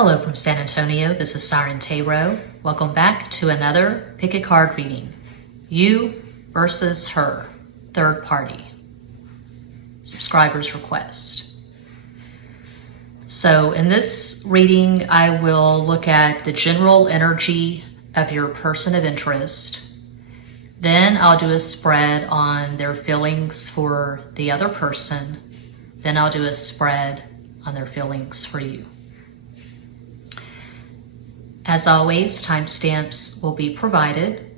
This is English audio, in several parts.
Hello from San Antonio, this is SIREN Tarot. Welcome back to another Pick a Card reading. You versus her, third party. Subscriber's request. So in this reading, I will look at the general energy of your person of interest. Then I'll do a spread on their feelings for the other person. Then I'll do a spread on their feelings for you. As always, timestamps will be provided.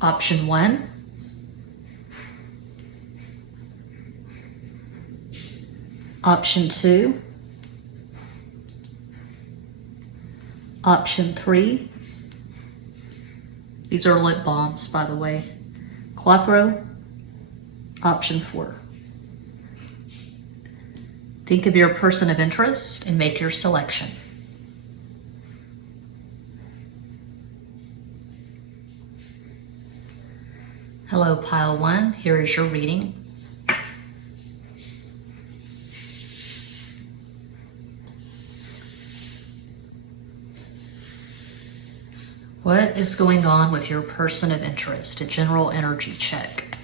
Option 1. Option 2. Option 3. These are lip balms, by the way. 4. Option 4. Think of your person of interest and make your selection. Hello, Pile 1. Here is your reading. What is going on with your person of interest? A general energy check.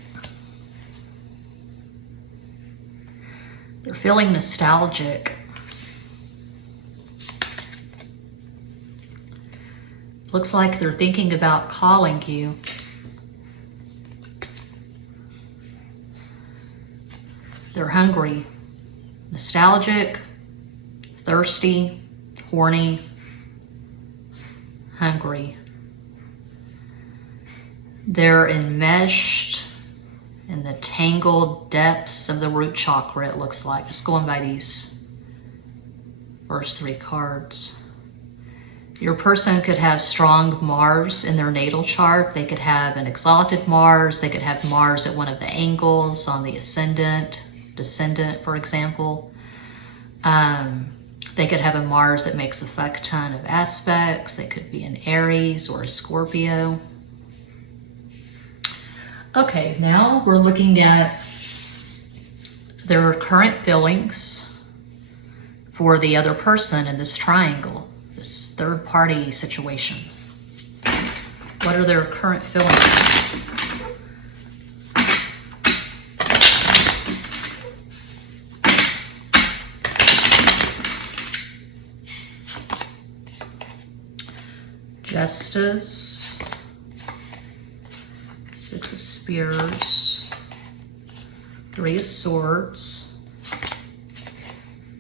They're feeling nostalgic. Looks like they're thinking about calling you. They're hungry, nostalgic, thirsty, horny, hungry. They're enmeshed in the tangled depths of the root chakra, it looks like. Just going by these first 3 cards. Your person could have strong Mars in their natal chart. They could have an exalted Mars. They could have Mars at one of the angles on the ascendant, descendant, for example. They could have a Mars that makes a fuck ton of aspects. They could be an Aries or a Scorpio. Okay, now we're looking at their current feelings for the other person in this triangle, this third party situation. What are their current feelings? Justice, 6 of Spears, 3 of Swords,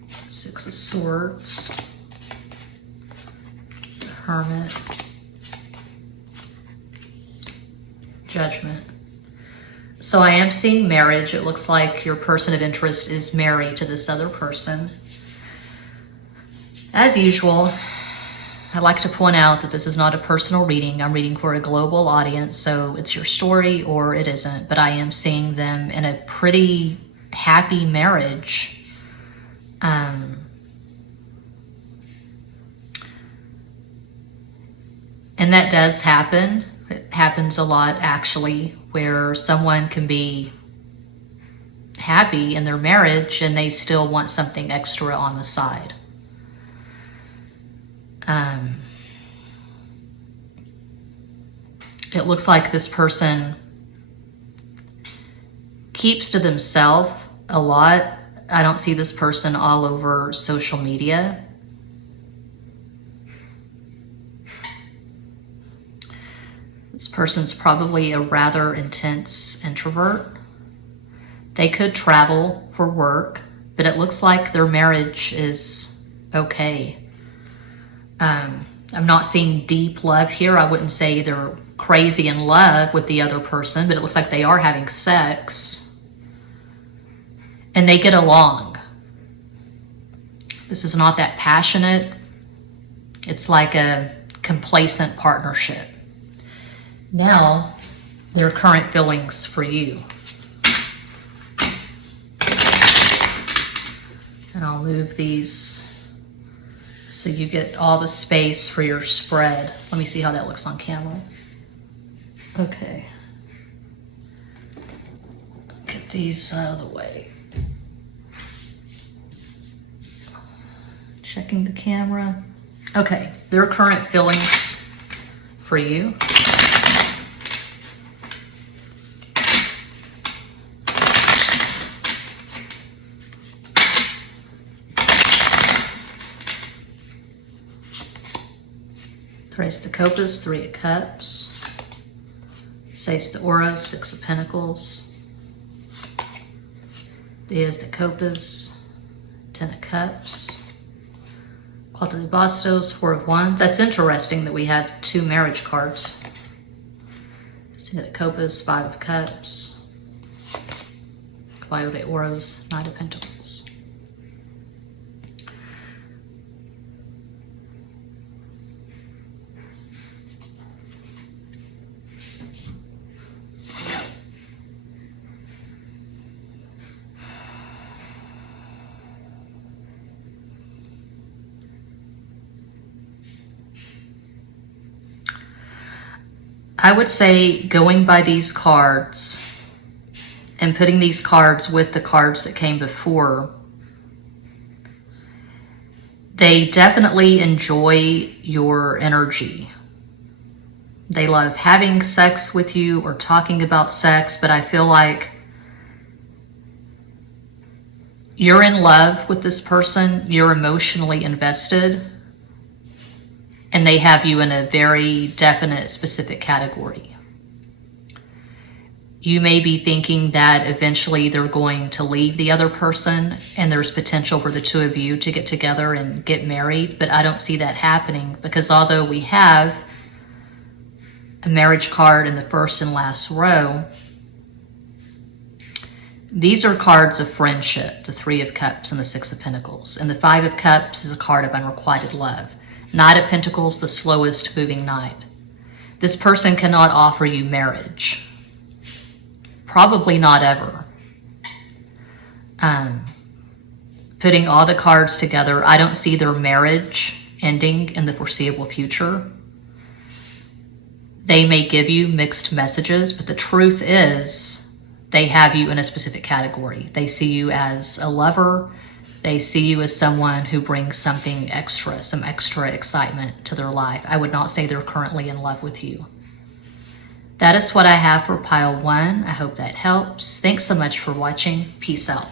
6 of Swords, the Hermit, Judgment. So I am seeing marriage. It looks like your person of interest is married to this other person. As usual, I'd like to point out that this is not a personal reading. I'm reading for a global audience, so it's your story or it isn't, but I am seeing them in a pretty happy marriage. And that does happen. It happens a lot, actually, where someone can be happy in their marriage and they still want something extra on the side. It looks like this person keeps to themselves a lot. I don't see this person all over social media. This person's probably a rather intense introvert. They could travel for work, but it looks like their marriage is okay. I'm not seeing deep love here. I wouldn't say they're crazy in love with the other person, but it looks like they are having sex and they get along. This is not that passionate. It's like a complacent partnership. Now, their current feelings for you. And I'll move these so you get all the space for your spread. Let me see how that looks on camera. Okay. Get these out of the way. Checking the camera. Okay, their current feelings for you. Tres de Copas, 3 of Cups. Seis de Oros, 6 of Pentacles. Diez de Copas, 10 of Cups. Cuatro de Bastos, 4 of Wands. That's interesting that we have 2 marriage cards. Cinco de Copas, 5 of Cups. Caballo de Oros, 9 of Pentacles. I would say going by these cards and putting these cards with the cards that came before, they definitely enjoy your energy. They love having sex with you or talking about sex, but I feel like you're in love with this person, you're emotionally invested, and they have you in a very definite, specific category. You may be thinking that eventually they're going to leave the other person and there's potential for the 2 of you to get together and get married, but I don't see that happening, because although we have a marriage card in the first and last row, these are cards of friendship, the 3 of Cups and the 6 of Pentacles. And the 5 of Cups is a card of unrequited love. Knight of Pentacles, the slowest moving knight. This person cannot offer you marriage. Probably not ever. Putting all the cards together, I don't see their marriage ending in the foreseeable future. They may give you mixed messages, but the truth is they have you in a specific category. They see you as a lover. They see you as someone who brings something extra, some extra excitement to their life. I would not say they're currently in love with you. That is what I have for pile 1. I hope that helps. Thanks so much for watching. Peace out.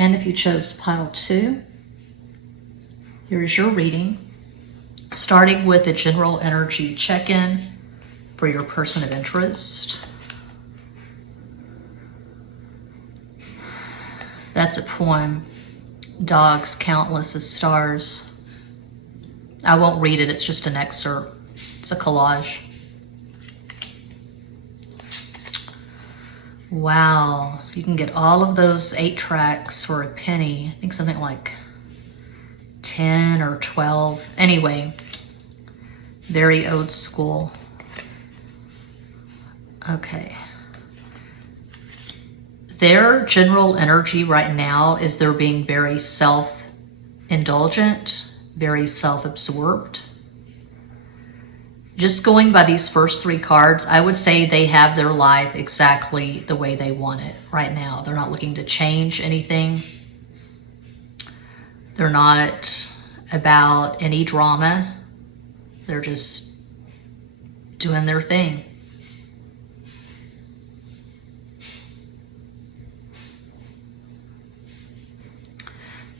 And if you chose pile 2, here's your reading, starting with a general energy check-in for your person of interest. That's a poem, Dogs Countless as Stars. I won't read it, it's just an excerpt. It's a collage. Wow, you can get all of those 8 tracks for a penny. I think something like 10 or 12. Anyway, very old school. Okay. Their general energy right now is they're being very self-indulgent, very self-absorbed. Just going by these first 3 cards, I would say they have their life exactly the way they want it right now. They're not looking to change anything. They're not about any drama. They're just doing their thing.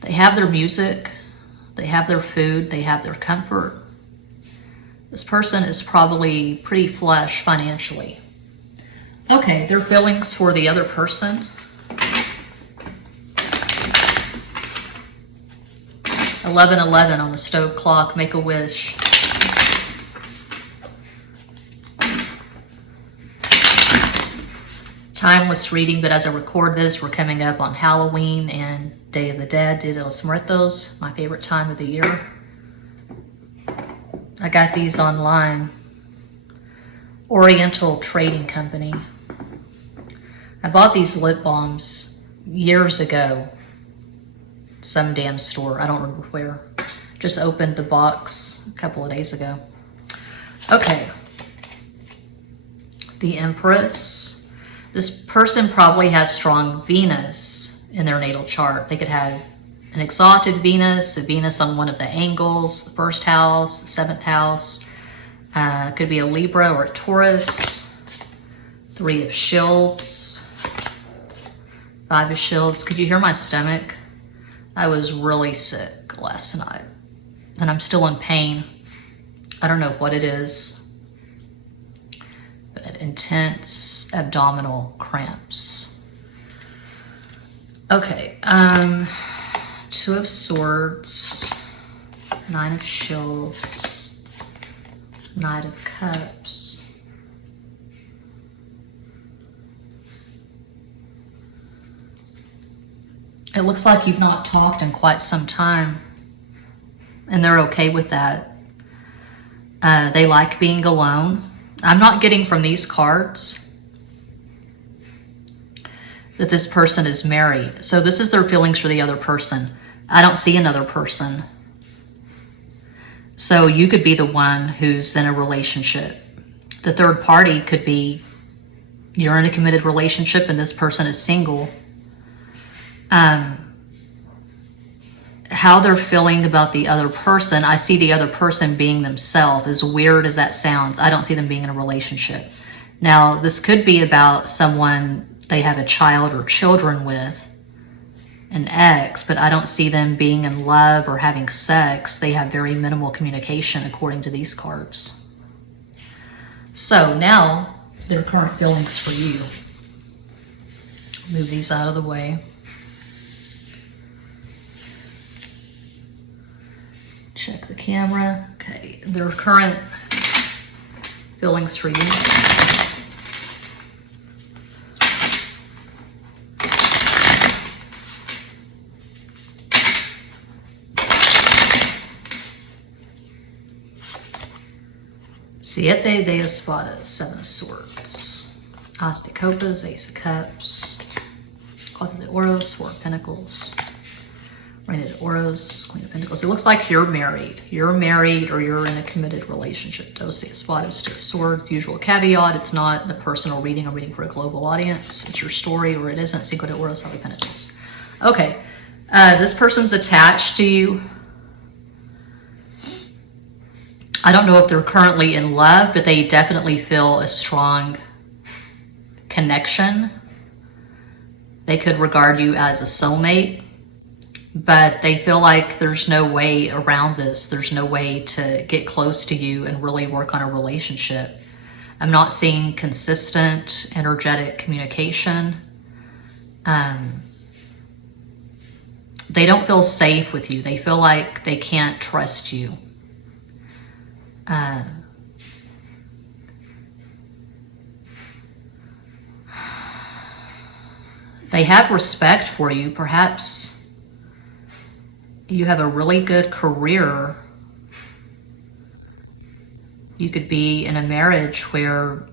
They have their music, they have their food, they have their comfort. This person is probably pretty flush financially. Okay, their feelings for the other person. 11:11 on the stove clock, make a wish. Timeless reading, but as I record this, we're coming up on Halloween and Day of the Dead, Dia de los Muertos, my favorite time of the year. I got these online. Oriental Trading Company. bought these lip balms years ago. Some damn store, I don't remember where. Just opened the box a couple of days ago. Okay. The Empress. This person probably has strong Venus in their natal chart. They could have an exalted Venus, a Venus on one of the angles, the first house, the seventh house. Could be a Libra or a Taurus. 3 of Shields. 5 of Shields. Could you hear my stomach? I was really sick last night and I'm still in pain. I don't know what it is, but intense abdominal cramps. Okay, 2 of Swords, 9 of Shields, Knight of Cups. It looks like you've not talked in quite some time, and they're okay with that. They like being alone. I'm not getting from these cards that this person is married. So this is their feelings for the other person. I don't see another person. So you could be the one who's in a relationship. The third party could be you're in a committed relationship and this person is single. How they're feeling about the other person, I see the other person being themselves. As weird as that sounds, I don't see them being in a relationship. Now, this could be about someone they have a child or children with, an ex, but I don't see them being in love or having sex. They have very minimal communication according to these cards. So now, their current feelings for you. Move these out of the way. Check the camera. Okay, their current feelings for you. Siete de Espadas, 7 of Swords. As de Copas, Ace of Cups. Cuatro de Oros, 4 of Pentacles. Reina de Oros, Queen of Pentacles. It looks like you're married. You're married or you're in a committed relationship. Dos de Espadas, 2 of Swords. Usual caveat, it's not a personal reading. I'm reading for a global audience. It's your story or it isn't. Cinco de Oros, 5 of Pentacles. Okay, this person's attached to you. I don't know if they're currently in love, but they definitely feel a strong connection. They could regard you as a soulmate. But they feel like there's no way around this. There's no way to get close to you and really work on a relationship. I'm not seeing consistent, energetic communication. They don't feel safe with you. They feel like they can't trust you. They have respect for you. Perhaps you have a really good career. You could be in a marriage where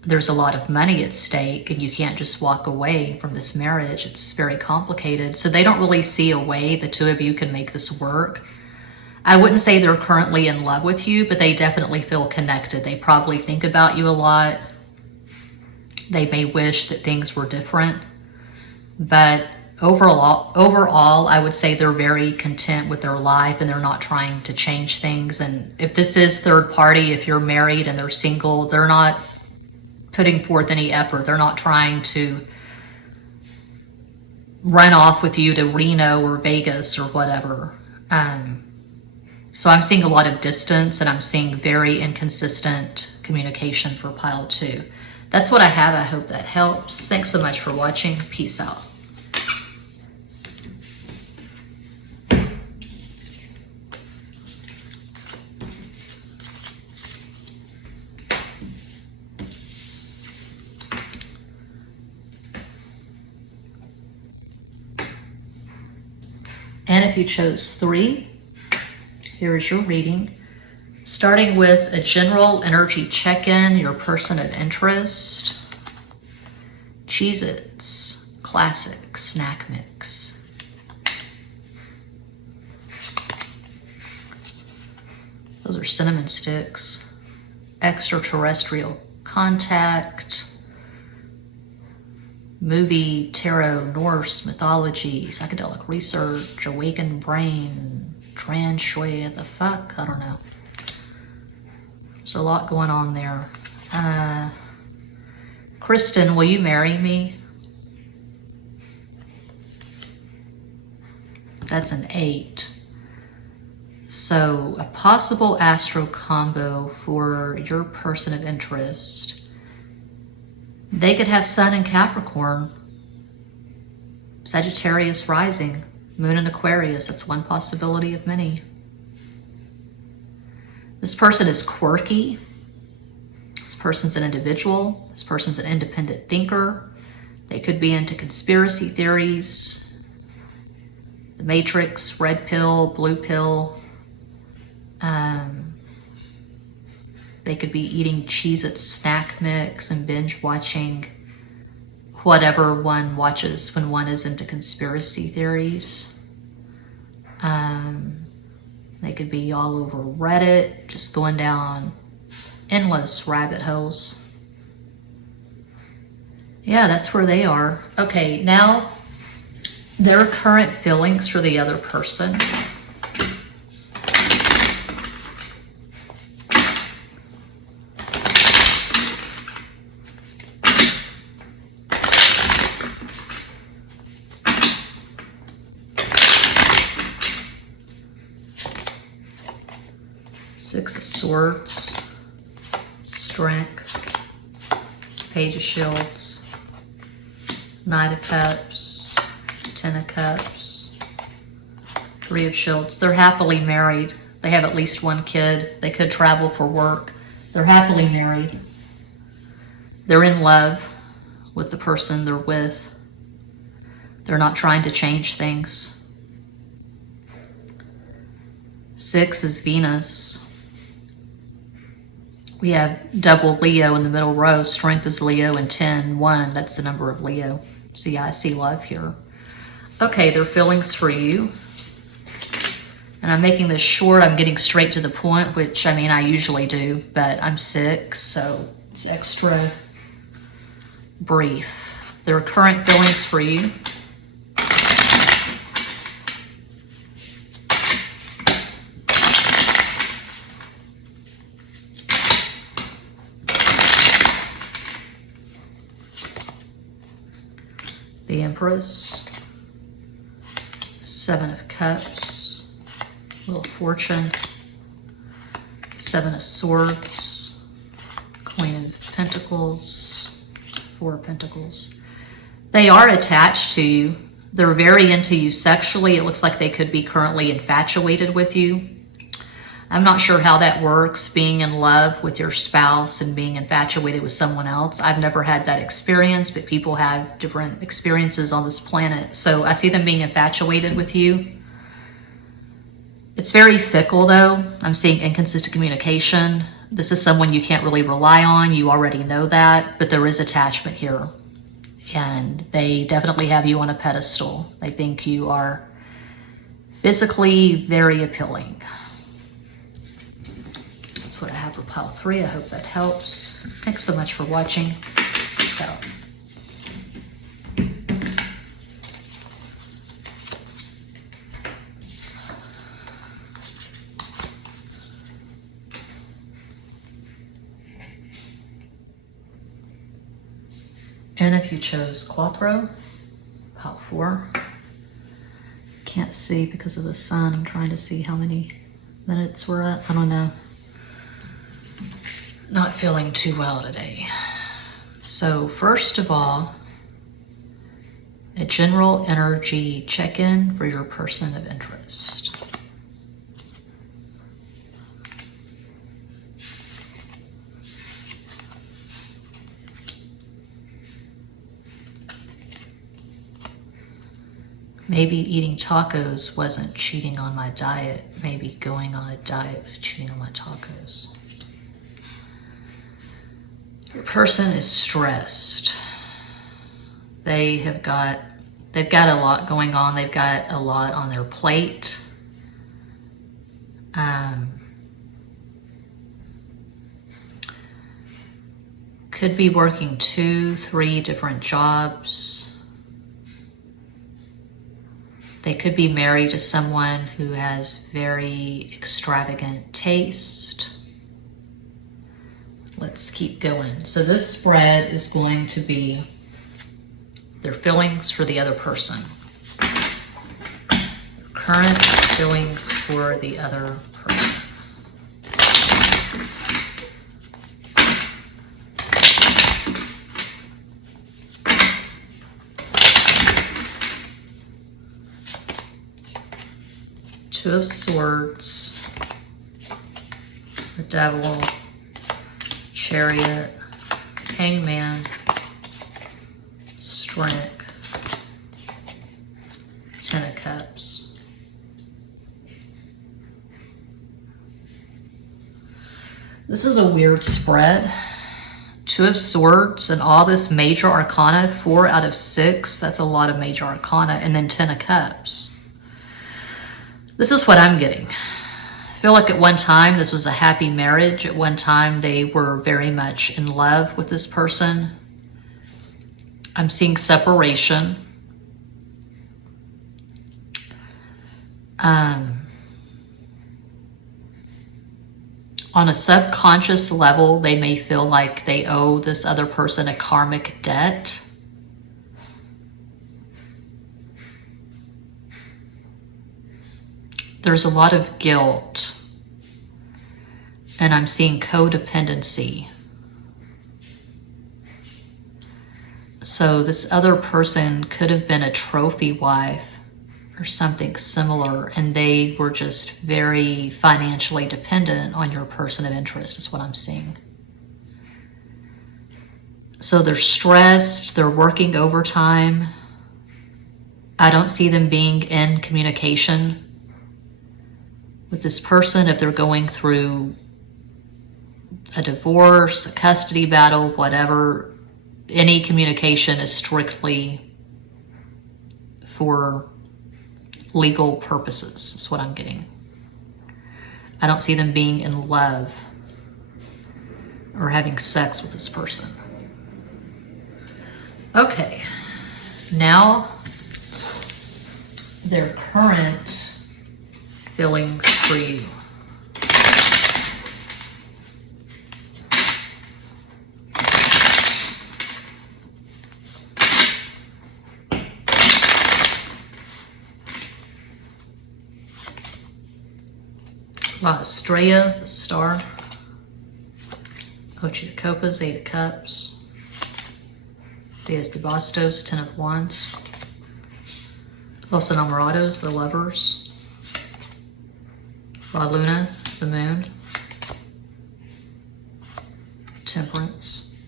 there's a lot of money at stake and you can't just walk away from this marriage. It's very complicated. So they don't really see a way the two of you can make this work. I wouldn't say they're currently in love with you, but they definitely feel connected. They probably think about you a lot. They may wish that things were different, but overall, I would say they're very content with their life and they're not trying to change things. And if this is third party, if you're married and they're single, they're not putting forth any effort. They're not trying to run off with you to Reno or Vegas or whatever. So I'm seeing a lot of distance and I'm seeing very inconsistent communication for pile 2. That's what I have. I hope that helps. Thanks so much for watching. Peace out. And if you chose 3, here is your reading. Starting with a general energy check-in, your person of interest. Cheez-Its, classic snack mix. Those are cinnamon sticks. Extraterrestrial contact. Movie, tarot, Norse mythology, psychedelic research, awakened brain, trans shui, the fuck? I don't know. There's a lot going on there. Kristen, will you marry me? That's an 8. So a possible astro combo for your person of interest. They could have Sun in Capricorn, Sagittarius rising, Moon in Aquarius. That's one possibility of many. This person is quirky. This person's an individual. This person's an independent thinker. They could be into conspiracy theories, the Matrix, red pill, blue pill. They could be eating Cheez-Its snack mix and binge watching whatever one watches when one is into conspiracy theories. They could be all over Reddit, just going down endless rabbit holes. Yeah, that's where they are. Okay, now their current feelings for the other person. Six of Swords, Strength, Page of Shields, Knight of Cups, Ten of Cups, Three of Shields. They're happily married. They have at least one kid. They could travel for work. They're happily married. They're in love with the person they're with. They're not trying to change things. 6 is Venus. We have double Leo in the middle row. Strength is Leo and 10, 1. That's the number of Leo. See, I see love here. Okay, their feelings for you. And I'm making this short. I'm getting straight to the point, which, I mean, I usually do, but I'm sick, so it's extra brief. Their current feelings for you. The Empress, 7 of Cups, Wheel of Fortune, 7 of Swords, Queen of Pentacles, 4 of Pentacles. They are attached to you. They're very into you sexually. It looks like they could be currently infatuated with you. I'm not sure how that works, being in love with your spouse and being infatuated with someone else. I've never had that experience, but people have different experiences on this planet. So I see them being infatuated with you. It's very fickle though. I'm seeing inconsistent communication. This is someone you can't really rely on. You already know that, but there is attachment here. And they definitely have you on a pedestal. They think you are physically very appealing. What I have for pile 3. I hope that helps. Thanks so much for watching. Peace out. And if you chose Quattro, pile 4. Can't see because of the sun. I'm trying to see how many minutes we're at. I don't know. Not feeling too well today. So first of all, a general energy check-in for your person of interest. Maybe eating tacos wasn't cheating on my diet. Maybe going on a diet was cheating on my tacos. Your person is stressed. they've got a lot going on. They've got a lot on their plate. Could be working 2, 3 different jobs. They could be married to someone who has very extravagant taste. Let's keep going. So this spread is going to be their feelings for the other person. Current feelings for the other person. Two of Swords, the Devil, Chariot, Hangman, Strength, Ten of Cups. This is a weird spread. Two of Swords and all this major arcana, 4 out of 6. That's a lot of major arcana. And then 10 of Cups. This is what I'm getting. I feel like at one time this was a happy marriage. At one time they were very much in love with this person. I'm seeing separation. On a subconscious level, they may feel like they owe this other person a karmic debt. There's a lot of guilt, and I'm seeing codependency. So this other person could have been a trophy wife or something similar, and they were just very financially dependent on your person of interest, is what I'm seeing. So they're stressed, they're working overtime. I don't see them being in communication with this person if they're going through a divorce, a custody battle, whatever. Any communication is strictly for legal purposes, is what I'm getting. I don't see them being in love or having sex with this person. Okay, now their current feelings for you. Estrella, the Star. Ocho de Copas, 8 of Cups. Diez de Bastos, 10 of Wands. Los Enamorados, the Lovers. La Luna, the Moon. Temperance.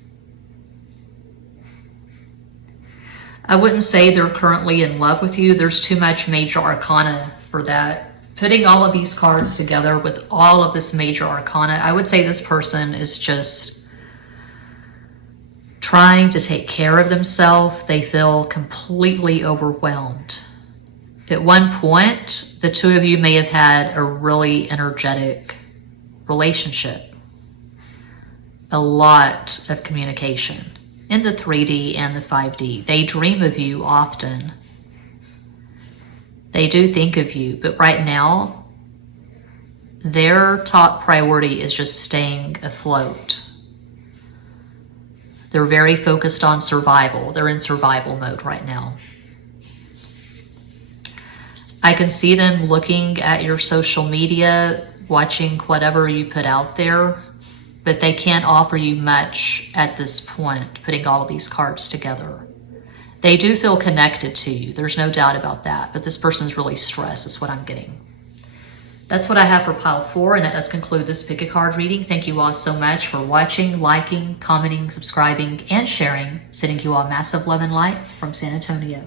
I wouldn't say they're currently in love with you. There's too much major arcana for that. Putting all of these cards together with all of this major arcana, I would say this person is just trying to take care of themselves. They feel completely overwhelmed. At one point, the two of you may have had a really energetic relationship. A lot of communication in the 3D and the 5D. They dream of you often. They do think of you, but right now, their top priority is just staying afloat. They're very focused on survival. They're in survival mode right now. I can see them looking at your social media, watching whatever you put out there, but they can't offer you much at this point, putting all of these cards together. They do feel connected to you. There's no doubt about that, but this person's really stressed is what I'm getting. That's what I have for pile 4, and that does conclude this pick a card reading. Thank you all so much for watching, liking, commenting, subscribing, and sharing. Sending you all massive love and light from San Antonio.